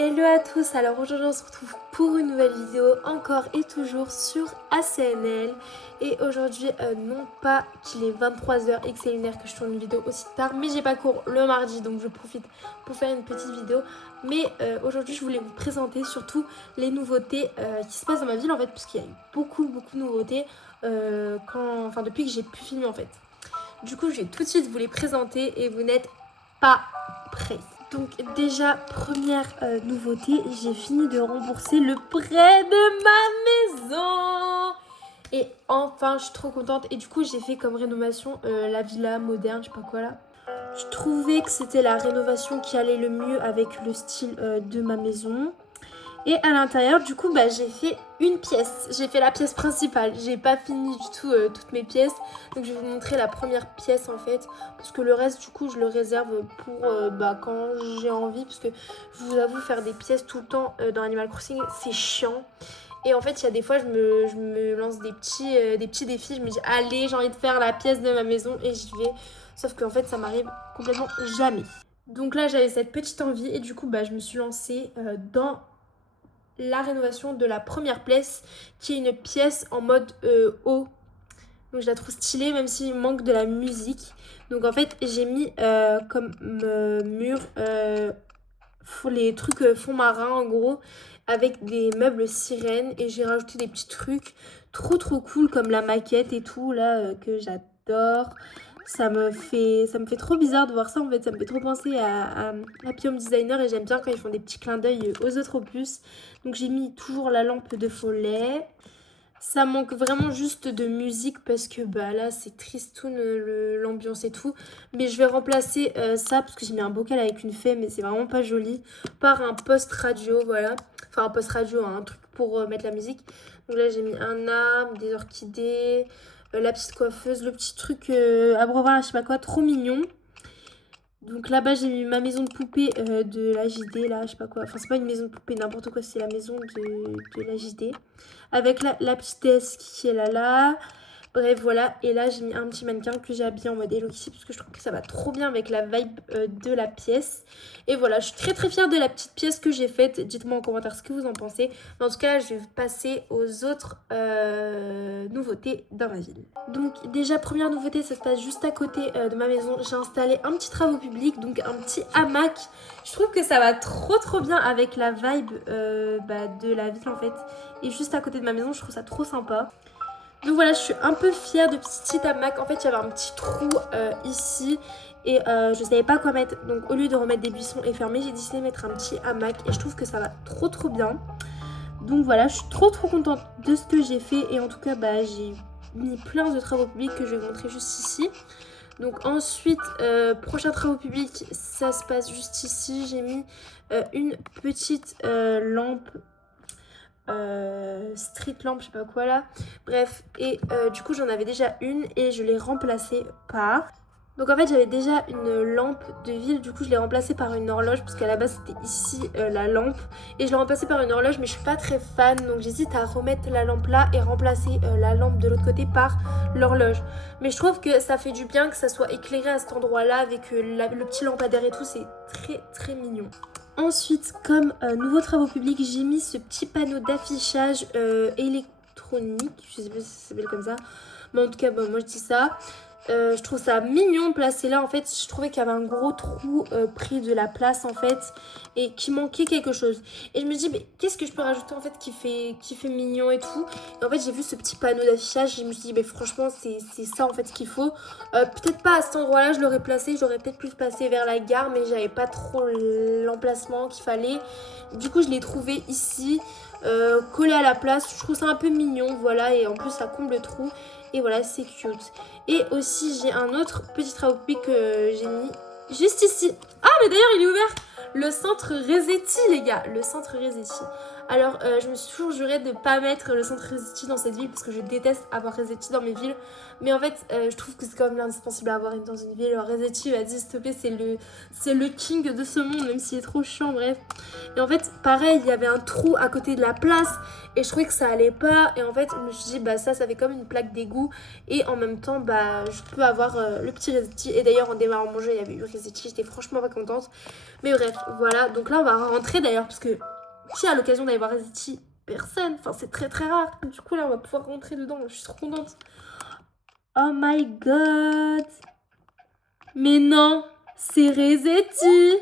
Hello à tous, alors aujourd'hui on se retrouve pour une nouvelle vidéo encore et toujours sur ACNL. Et aujourd'hui non pas qu'il est 23h et que c'est lunaire que je tourne une vidéo aussi tard, mais j'ai pas cours le mardi donc je profite pour faire une petite vidéo. Mais aujourd'hui je voulais vous présenter surtout les nouveautés qui se passent dans ma ville en fait, puisqu'il y a eu beaucoup de nouveautés depuis que j'ai pu filmer en fait. Du coup je vais tout de suite vous les présenter et vous n'êtes pas prêts. Donc déjà, première nouveauté, j'ai fini de rembourser le prêt de ma maison. Et enfin, je suis trop contente. Et du coup, j'ai fait comme rénovation la villa moderne, je sais pas quoi là. Je trouvais que c'était la rénovation qui allait le mieux avec le style de ma maison. Et à l'intérieur, du coup, j'ai fait une pièce. J'ai fait la pièce principale. J'ai pas fini du tout toutes mes pièces. Donc je vais vous montrer la première pièce en fait. Parce que le reste, du coup, je le réserve pour quand j'ai envie. Parce que je vous avoue, faire des pièces tout le temps dans Animal Crossing, c'est chiant. Et en fait, il y a des fois, je me lance des petits défis. Je me dis, allez, j'ai envie de faire la pièce de ma maison et j'y vais. Sauf qu'en fait, ça m'arrive complètement jamais. Donc là, j'avais cette petite envie et du coup, je me suis lancée dans la rénovation de la première pièce qui est une pièce en mode haut. Donc je la trouve stylée même s'il manque de la musique. Donc en fait j'ai mis comme mur les trucs fond marin en gros avec des meubles sirènes et j'ai rajouté des petits trucs trop cool comme la maquette et tout là que j'adore. Ça me fait trop bizarre de voir ça en fait, ça me fait trop penser à Happy Home Designer et j'aime bien quand ils font des petits clins d'œil aux autres opus. Donc j'ai mis toujours la lampe de Follet. Ça manque vraiment juste de musique parce que là c'est tristoun l'ambiance et tout. Mais je vais remplacer ça parce que j'ai mis un bocal avec une fée mais c'est vraiment pas joli par un poste radio, voilà. Enfin un poste radio, un truc pour mettre la musique. Donc là j'ai mis un arbre, des orchidées, la petite coiffeuse, le petit truc abreuvoir, je sais pas quoi, trop mignon. Donc là-bas j'ai mis ma maison de poupée de la JD là, je sais pas quoi. Enfin c'est pas une maison de poupée, n'importe quoi, c'est la maison de la JD. Avec la petite déesse qui est là. Bref voilà, et là j'ai mis un petit mannequin que j'ai habillé en mode Hello Kitty parce que je trouve que ça va trop bien avec la vibe de la pièce. Et voilà, je suis très fière de la petite pièce que j'ai faite. Dites-moi en commentaire ce que vous en pensez. Mais en tout cas, je vais passer aux autres nouveautés dans ma ville. Donc déjà, première nouveauté, ça se passe juste à côté de ma maison. J'ai installé un petit travaux publics, donc un petit hamac. Je trouve que ça va trop bien avec la vibe de la ville en fait. Et juste à côté de ma maison, je trouve ça trop sympa. Donc voilà, je suis un peu fière de petit hamac. En fait, il y avait un petit trou ici et je savais pas quoi mettre. Donc au lieu de remettre des buissons et fermer, j'ai décidé de mettre un petit hamac et je trouve que ça va trop bien. Donc voilà, je suis trop contente de ce que j'ai fait et en tout cas, j'ai mis plein de travaux publics que je vais vous montrer juste ici. Donc ensuite, prochain travaux publics, ça se passe juste ici. J'ai mis une petite lampe street lamp, je sais pas quoi là. Bref, et du coup j'en avais déjà une et je l'ai remplacée par... Donc en fait j'avais déjà une lampe de ville, du coup je l'ai remplacée par une horloge parce qu'à la base c'était ici la lampe. Et je l'ai remplacée par une horloge mais je suis pas très fan, donc j'hésite à remettre la lampe là et remplacer la lampe de l'autre côté par l'horloge. Mais je trouve que ça fait du bien que ça soit éclairé à cet endroit là avec le petit lampadaire et tout, c'est très mignon. Ensuite, comme nouveau travaux publics, j'ai mis ce petit panneau d'affichage électronique. Je sais pas si ça s'appelle comme ça. Mais en tout cas, moi je dis ça. Je trouve ça mignon placé là. En fait, je trouvais qu'il y avait un gros trou pris de la place en fait. Et qui manquait quelque chose. Et je me dis, mais qu'est-ce que je peux rajouter en fait qui fait mignon et tout. Et en fait, j'ai vu ce petit panneau d'affichage. Et je me suis dit, mais franchement, c'est ça en fait qu'il faut. Peut-être pas à cet endroit-là, je l'aurais placé. J'aurais peut-être plus passé vers la gare. Mais j'avais pas trop l'emplacement qu'il fallait. Du coup, je l'ai trouvé ici. Collé à la place. Je trouve ça un peu mignon. Voilà. Et en plus, ça comble le trou. Et voilà, c'est cute. Et aussi, j'ai un autre petit travaux public que j'ai mis juste ici. Ah, mais d'ailleurs, il est ouvert. Le centre Resetti, les gars. Le centre Resetti. Alors je me suis toujours juré de pas mettre le centre Resetti dans cette ville parce que je déteste avoir Resetti dans mes villes. Mais en fait je trouve que c'est quand même indispensable à avoir dans une ville. Alors Resetti m'a dit s'il te plaît c'est le king de ce monde même s'il est trop chiant, bref. Et en fait pareil il y avait un trou à côté de la place et je trouvais que ça allait pas. Et en fait je me suis dit bah ça fait comme une plaque d'égout et en même temps bah je peux avoir le petit Resetti. Et d'ailleurs en démarrant mon jeu il y avait eu Resetti, j'étais franchement pas contente. Mais bref voilà, donc là on va rentrer d'ailleurs parce que qui a l'occasion d'aller voir Resetti? Personne. Enfin, c'est très très rare. Du coup, là, on va pouvoir rentrer dedans. Je suis trop contente. Oh my god. Mais non, c'est Resetti.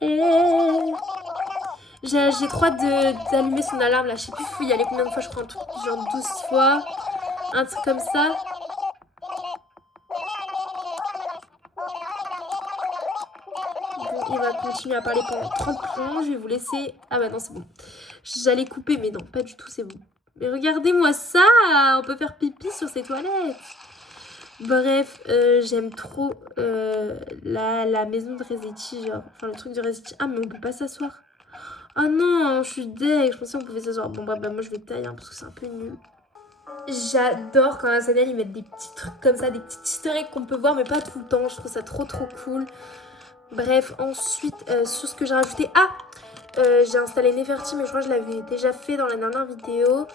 Et... J'ai trop hâte d'allumer son alarme là. Je sais plus, il y aller combien de fois. Je crois un truc genre 12 fois. Un truc comme ça. Bon, il va continuer à parler pendant 30 plombs. Je vais vous laisser... Ah bah non, c'est bon. J'allais couper, mais non, pas du tout, c'est bon. Mais regardez-moi ça. On peut faire pipi sur ces toilettes. Bref, j'aime trop la maison de Resetti, genre. Enfin, le truc de Resetti. Ah, mais on peut pas s'asseoir. Oh non, je suis deg. Je pensais qu'on pouvait s'asseoir. Bon, bah, moi, je vais tailler parce que c'est un peu nul. J'adore quand à SNL ils mettent des petits trucs comme ça, des petits easter eggs qu'on peut voir, mais pas tout le temps. Je trouve ça trop cool. Bref, ensuite, sur ce que j'ai rajouté. Ah! J'ai installé Neferti, mais je crois que je l'avais déjà fait dans la dernière vidéo.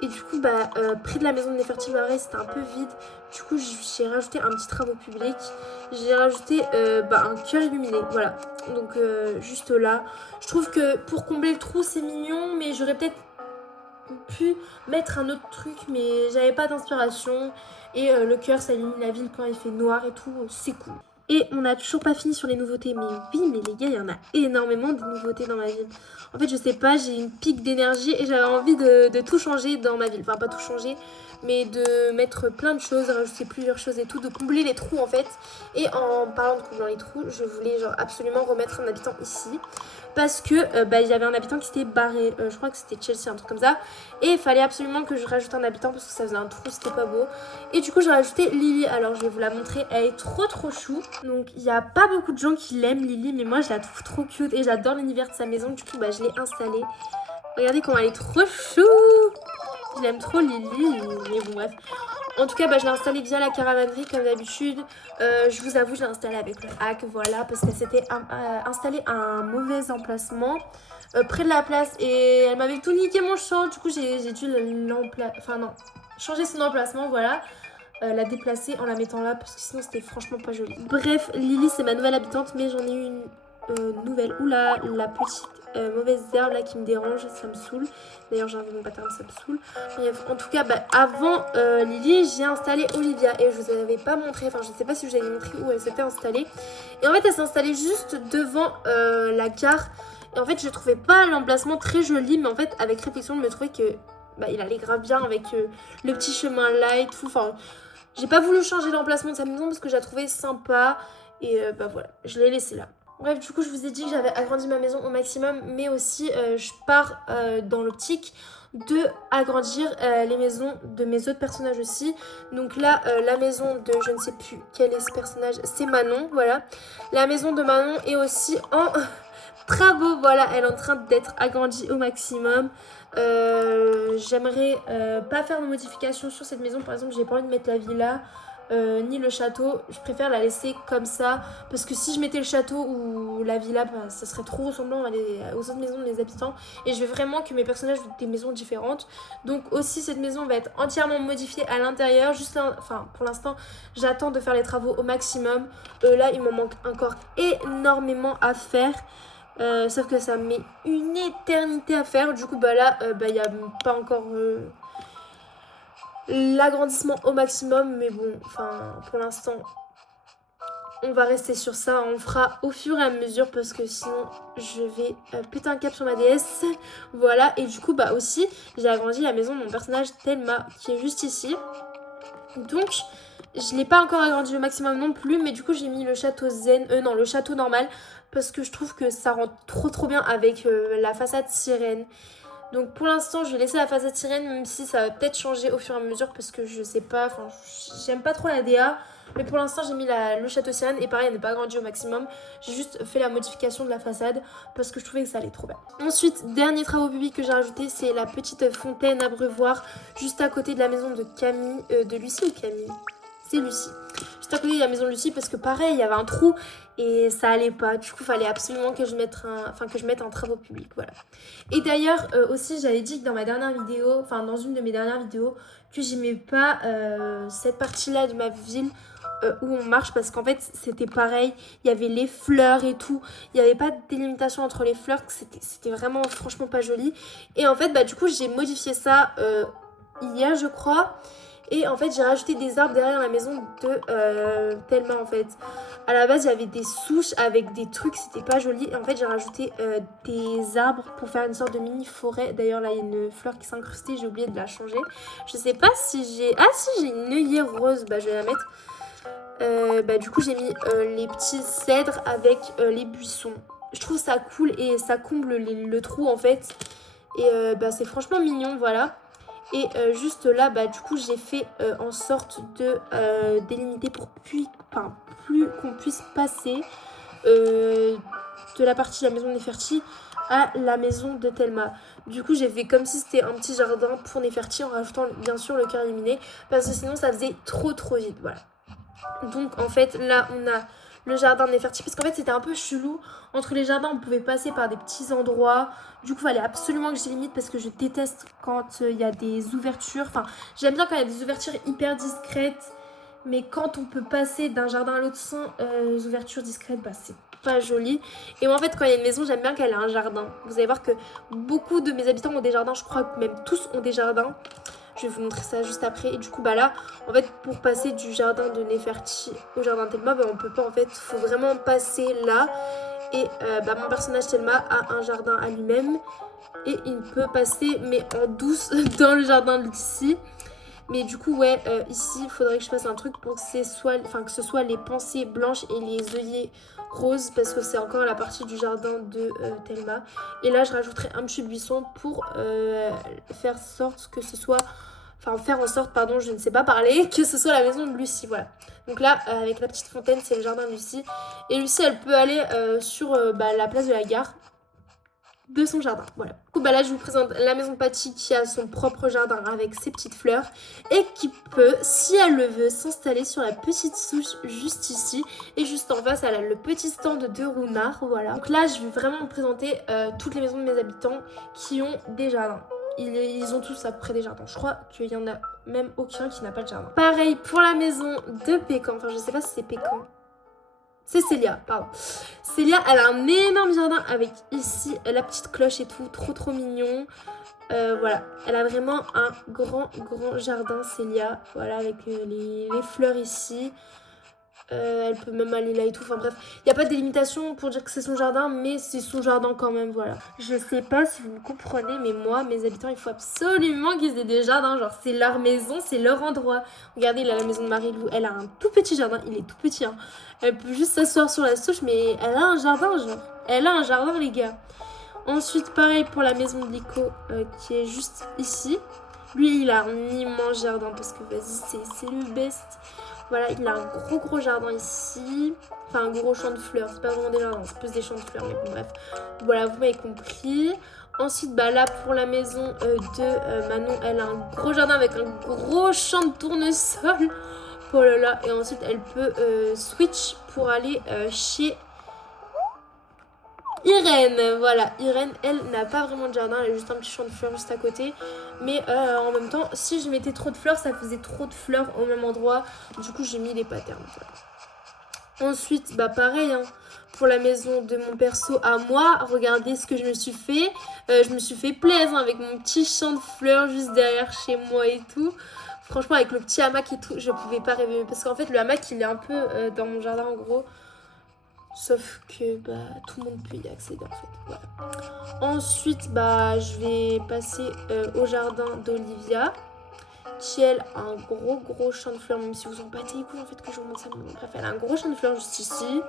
Et du coup, bah, près de la maison de Neferti, pareil, c'était un peu vide. Du coup, j'ai rajouté un petit travaux public. J'ai rajouté un cœur illuminé, voilà. Donc, juste là. Je trouve que pour combler le trou, c'est mignon, mais j'aurais peut-être pu mettre un autre truc, mais j'avais pas d'inspiration. Et le cœur, ça illumine la ville quand il fait noir et tout, c'est cool. Et on n'a toujours pas fini sur les nouveautés. Mais oui, mais les gars, il y en a énormément de nouveautés dans ma ville. En fait, je sais pas, j'ai une pique d'énergie et j'avais envie de tout changer dans ma ville. Enfin, pas tout changer, mais de mettre plein de choses, rajouter plusieurs choses et tout, de combler les trous en fait. Et en parlant de combler les trous, je voulais genre absolument remettre un habitant ici. Parce que il y avait un habitant qui s'était barré. Je crois que c'était Chelsea, un truc comme ça. Et il fallait absolument que je rajoute un habitant parce que ça faisait un trou, c'était pas beau. Et du coup, j'ai rajouté Lily. Alors, je vais vous la montrer. Elle est trop chou. Donc, il n'y a pas beaucoup de gens qui l'aiment, Lily. Mais moi, je la trouve trop cute. Et j'adore l'univers de sa maison. Du coup, je l'ai installée. Regardez comment elle est trop chou. Je l'aime trop, Lily. Mais bon, bref. En tout cas, je l'ai installée via la caravanerie comme d'habitude. Je vous avoue, je l'ai installée avec le hack, voilà, parce qu'elle s'était installée à un mauvais emplacement, près de la place. Et elle m'avait tout niqué mon champ. Du coup, j'ai dû changer son emplacement, voilà. La déplacer en la mettant là, parce que sinon, c'était franchement pas joli. Bref, Lily, c'est ma nouvelle habitante, mais j'en ai eu une nouvelle. Oula, la petite mauvaise herbe là qui me dérange, ça me saoule. D'ailleurs, j'ai envie de mon pattern, ça me saoule. Bref, en tout cas, avant Lily, j'ai installé Olivia et je vous avais pas montré, enfin, je sais pas si je vous avais montré où elle s'était installée. Et en fait, elle s'est installée juste devant la gare. Et en fait, je trouvais pas l'emplacement très joli, mais en fait, avec réflexion, je me trouvais que il allait grave bien avec le petit chemin là et tout. Enfin, j'ai pas voulu changer l'emplacement de sa maison parce que je la trouvais sympa. Et voilà, je l'ai laissée là. Bref, du coup, je vous ai dit que j'avais agrandi ma maison au maximum, mais aussi je pars dans l'optique de agrandir les maisons de mes autres personnages aussi. Donc là, la maison de je ne sais plus quel est ce personnage, c'est Manon, voilà. La maison de Manon est aussi en travaux, voilà, elle est en train d'être agrandie au maximum. J'aimerais pas faire de modifications sur cette maison, par exemple, j'ai pas envie de mettre la villa. Ni le château, je préfère la laisser comme ça parce que si je mettais le château ou la villa, ça serait trop ressemblant aux autres maisons des habitants et je veux vraiment que mes personnages aient des maisons différentes. Donc aussi cette maison va être entièrement modifiée à l'intérieur, pour l'instant j'attends de faire les travaux au maximum. Là il m'en manque encore énormément à faire. Sauf que ça met une éternité à faire. Du coup là il n'y a pas encore l'agrandissement au maximum, mais bon, pour l'instant on va rester sur ça, on fera au fur et à mesure parce que sinon je vais péter un cap sur ma DS. Voilà, et du coup aussi j'ai agrandi la maison de mon personnage Thelma qui est juste ici. Donc je l'ai pas encore agrandi au maximum non plus, mais du coup j'ai mis le château zen, non le château normal, parce que je trouve que ça rend trop bien avec la façade sirène. Donc pour l'instant je vais laisser la façade sirène, même si ça va peut-être changer au fur et à mesure parce que je sais pas, j'aime pas trop la DA. Mais pour l'instant, j'ai mis le château Sienne et pareil, elle n'est pas agrandie au maximum. J'ai juste fait la modification de la façade parce que je trouvais que ça allait trop bien. Ensuite, dernier travaux public que j'ai rajouté, c'est la petite fontaine à abreuvoir juste à côté de la maison de Camille, de Lucie ou Camille? C'est Lucie. Juste à côté de la maison de Lucie parce que pareil, il y avait un trou et ça allait pas. Du coup, il fallait absolument que je mette un travaux public, voilà. Et d'ailleurs, aussi, j'avais dit que dans ma dernière vidéo, enfin dans une de mes dernières vidéos, que j'aimais pas cette partie-là de ma ville où on marche parce qu'en fait, c'était pareil. Il y avait les fleurs et tout. Il n'y avait pas de délimitation entre les fleurs. C'était vraiment, franchement, pas joli. Et en fait, bah du coup, j'ai modifié ça hier, je crois. Et en fait, j'ai rajouté des arbres derrière la maison de Thelma, en fait. À la base, il y avait des souches avec des trucs, c'était pas joli. Et en fait, j'ai rajouté des arbres pour faire une sorte de mini forêt. D'ailleurs, là, il y a une fleur qui s'est incrustée, j'ai oublié de la changer. Je sais pas si j'ai... Ah si, j'ai une œillet rose, bah je vais la mettre. Du coup, j'ai mis les petits cèdres avec les buissons. Je trouve ça cool et ça comble le trou, en fait. Et c'est franchement mignon, voilà. Et juste là, du coup, j'ai fait en sorte de délimiter pour plus qu'on puisse passer de la partie de la maison de Neferti à la maison de Thelma. Du coup, j'ai fait comme si c'était un petit jardin pour Neferti en rajoutant bien sûr le cœur illuminé parce que sinon ça faisait trop vide, voilà. Donc en fait, là, on a le jardin de Neferti parce qu'en fait, c'était un peu chelou. Entre les jardins, on pouvait passer par des petits endroits. Du coup, il fallait absolument que je limite parce que je déteste quand il y a des ouvertures. Enfin, j'aime bien quand il y a des ouvertures hyper discrètes. Mais quand on peut passer d'un jardin à l'autre sans ouverture discrète, c'est pas joli. Et moi, en fait, quand il y a une maison, j'aime bien qu'elle ait un jardin. Vous allez voir que beaucoup de mes habitants ont des jardins. Je crois que même tous ont des jardins. Je vais vous montrer ça juste après. Et du coup, là, en fait, pour passer du jardin de Neferti au jardin de Thelma, on peut pas, en fait, il faut vraiment passer là. Et mon personnage Thelma a un jardin à lui-même. Et il peut passer, mais en douce, dans le jardin d'ici. Mais du coup, ouais, ici, il faudrait que je fasse un truc pour que ce soit les pensées blanches et les œillets roses, parce que c'est encore la partie du jardin de Thelma. Et là, je rajouterai un petit buisson pour faire en sorte, pardon, je ne sais pas parler, que ce soit la maison de Lucie, voilà. Donc là, avec la petite fontaine, c'est le jardin de Lucie. Et Lucie, elle peut aller sur la place de la gare de son jardin, voilà. Du coup, là, je vous présente la maison de Patty qui a son propre jardin avec ses petites fleurs et qui peut, si elle le veut, s'installer sur la petite souche juste ici. Et juste en face, elle a le petit stand de Runard, voilà. Donc là, je vais vraiment vous présenter toutes les maisons de mes habitants qui ont des jardins. Ils ont tous à peu près des jardins. Je crois qu'il y en a même aucun qui n'a pas de jardin. Pareil pour la maison de Pécan. Enfin, je sais pas si c'est Pécan. C'est Célia, pardon. Célia, elle a un énorme jardin avec ici la petite cloche et tout, trop mignon. Voilà, elle a vraiment un grand jardin, Célia. Voilà, avec les fleurs ici. Elle peut même aller là et tout, enfin bref. Il n'y a pas de délimitation pour dire que c'est son jardin, mais c'est son jardin quand même, voilà. Je sais pas si vous me comprenez, mais moi, mes habitants, il faut absolument qu'ils aient des jardins. Genre, c'est leur maison, c'est leur endroit. Regardez, là, la maison de Marie-Lou, elle a un tout petit jardin. Il est tout petit, hein. Elle peut juste s'asseoir sur la souche, mais elle a un jardin, genre. Elle a un jardin, les gars. Ensuite, pareil pour la maison de Lico, qui est juste ici. Lui, il a un immense jardin, parce que, vas-y, c'est le best. Voilà, il a un gros jardin ici. Enfin, un gros champ de fleurs. C'est pas vraiment des jardins, c'est plus des champs de fleurs. Mais bon, bref. Voilà, vous m'avez compris. Ensuite, là, pour la maison de Manon, elle a un gros jardin avec un gros champ de tournesol. Oh là là. Et ensuite, elle peut switch pour aller chez Irène. Voilà, Irène, elle n'a pas vraiment de jardin. Elle a juste un petit champ de fleurs juste à côté. Mais en même temps, si je mettais trop de fleurs, ça faisait trop de fleurs au même endroit. Du coup, j'ai mis les patterns. Voilà. Ensuite, pareil, hein, pour la maison de mon perso à moi, regardez ce que je me suis fait. Je me suis fait plaisir avec mon petit champ de fleurs juste derrière chez moi et tout. Franchement, avec le petit hamac et tout, je pouvais pas rêver. Parce qu'en fait, le hamac, il est un peu dans mon jardin, en gros. Sauf que tout le monde peut y accéder en fait. Voilà. Ensuite, je vais passer au jardin d'Olivia, qui elle a un gros champ de fleurs, même si vous en battez les couilles en fait que je vous montre ça. Bref, elle a un gros champ de fleurs juste ici.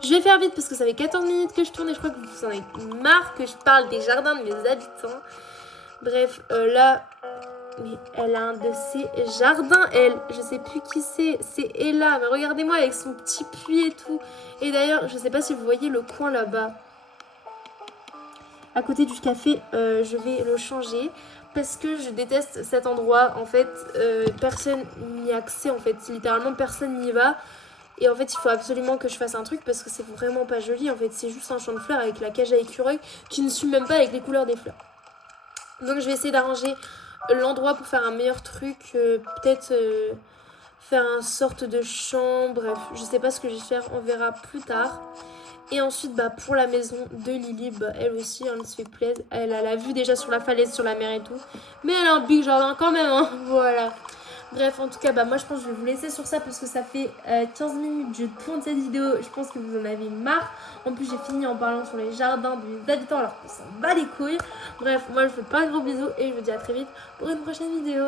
Je vais faire vite parce que ça fait 14 minutes que je tourne et je crois que vous en avez marre que je parle des jardins de mes habitants. Bref, là, Mais elle a un de ses jardins, elle. Je sais plus qui c'est. C'est Ella. Mais regardez-moi avec son petit puits et tout. Et d'ailleurs, je sais pas si vous voyez le coin là-bas. À côté du café, je vais le changer. Parce que je déteste cet endroit. En fait, personne n'y a accès. En fait, littéralement, personne n'y va. Et en fait, il faut absolument que je fasse un truc parce que c'est vraiment pas joli. En fait, c'est juste un champ de fleurs avec la cage à écureuil qui ne suit même pas avec les couleurs des fleurs. Donc, je vais essayer d'arranger l'endroit pour faire un meilleur truc. Peut-être faire une sorte de champ. Bref, je sais pas ce que je vais faire. On verra plus tard. Et ensuite, bah, pour la maison de Lily, bah, elle aussi, elle se fait plaisir. Elle a la vue déjà sur la falaise, sur la mer et tout. Mais elle a un big jardin quand même, hein. Voilà. Bref, en tout cas, bah, moi je pense que je vais vous laisser sur ça parce que ça fait 15 minutes que je tourne cette vidéo. Je pense que vous en avez marre. En plus, j'ai fini en parlant sur les jardins des habitants alors qu'on s'en bat les couilles. Bref, moi je vous fais pas un gros bisou et je vous dis à très vite pour une prochaine vidéo.